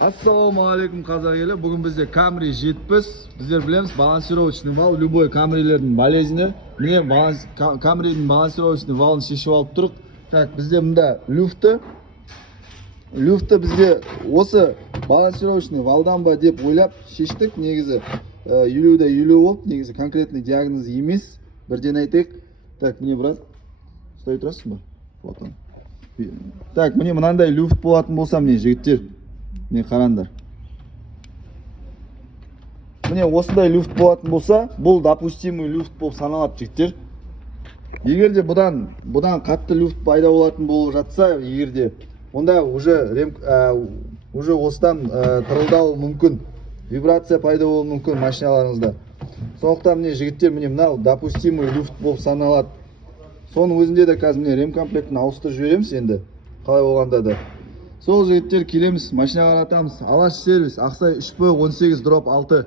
Assalomu alaykum қазақ елі. Бүгін бізде Camry 70. Біздер білеміз, балансировочный вал, любой Camry'лердің болезні. Міне Camry'дің балансировочный валын шешіп алып тұрық. Так, бізде мұнда люфті. Люфті бізде осы балансировочный валдан ба деп ойлап шештік. Негізі елуде елу болып, негізі конкретный диагноз емес. Бірден айтайық. Так, міне брат, стой тұрасың ба? Вот он. Так, міне мынандай люфт болатын болса, міне жігіттер. Не қараңдар. Міне осындай люфт болатын болса, бұл допустимый люфт болып саналады жігіттер. Егерде бұдан қатты люфт пайда болатын болып жатса, егерде онда уже осыдан тырылдау мүмкін, вибрация пайда болуы мүмкін машиналарыңызда. Сондықтан міне жігіттер, міне мынау допустимый люфт болып саналады. Соның өзінде де қазір міне ремкомплектін ауыстырып жібереміз енді. Қалай болғанда да. Сол жігіттер келеміз, машина қаратамыз. Алаш сервис, Ақсай 3Б 18 дроп 6.